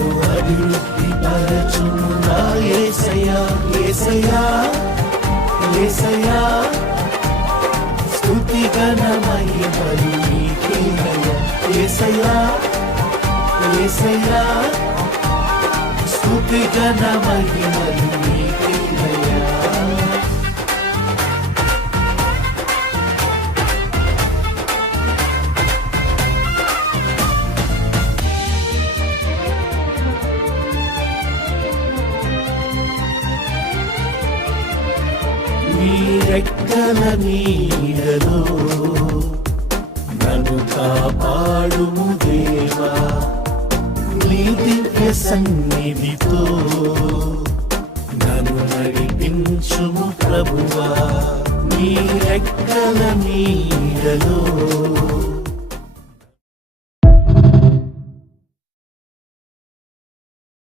నన్ను అభివృద్ధి పరచును నా యేసయ్యా యేసయ్యా యేసయ్యా స్తుతి ఘన మహిమలు నీకేనయ్యా యేసయ్యా యేసయ్యా స్తుతి ఘన మహిమలు నీకేనయ్యా నీ రెక్కల నీడలో నన్ను కాపాడుము దేవా నీ దివ్య సన్నిధితో నన్ను నడిపించుము ప్రభువా నీ రెక్కల నీడలో